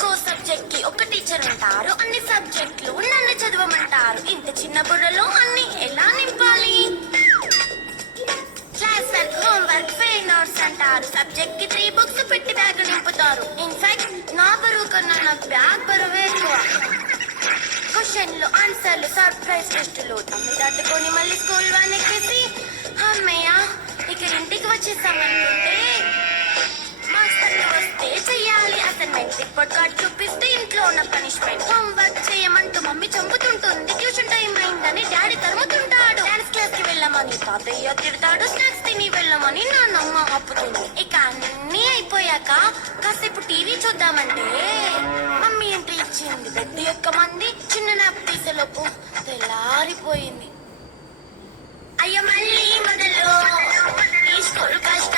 ఒక్కో సబ్జెక్ట్ కి ఒక టీచర్ ఉంటారు. అన్ని సబ్జెక్టులు నన్ను చదవమంటారు. ఇంత చిన్న బుర్రలో అన్ని ఎలా నింపాలి? Class work, homework, fail notes అంటారు. సబ్జెక్ట్ కి 3 బుక్స్ పెట్టి బ్యాగ్ నింపుతారు. ఇన్ఫాక్ట్ నా బరువు కన్నా నా బ్యాగ్ బరువే ఎక్కువ. క్వశ్చన్లు, ఆన్సర్లు, సర్ప్రైజ్ టెస్టులు తమ్మి దాటుకొని మళ్ళీ స్కూల్ వ్యాన్ ఎక్కేసి అమ్మయ్య ఇక ఇంటికి వచ్చేసామనుకుంటే మాస్టర్లు వస్తే చెయ్యాలి అసైన్మెంట్. రిపోర్ట్ కార్డ్ చూపిస్తే ఇంట్లో ఉన్న పనిష్మెంట్. హోంవర్క్ చేయమంటూ మమ్మీ చంపుతుంటుంది. ట్యూషన్ టైం అయిందని డాడీ తరుముతుంటాడు. డాన్స్ క్లాస్ కి వెళ్ళమని తాతయ్య తిడతాడు. స్నాక్స్ తిని వెళ్ళమని నాన్నమ్మ ఆపుతుంది. ఇక అన్నీ అయిపోయాక కాసేపు టీవీ చూద్దామంటే మమ్మీ ఎంట్రీ ఇచ్చింది. బెడ్ యొక్క మంది చిన్న నాప్ తీసేలోపు తెల్లారిపోయింది. అయ్య మళ్ళీ మొదలు ఈ స్కూల్ కష్టం.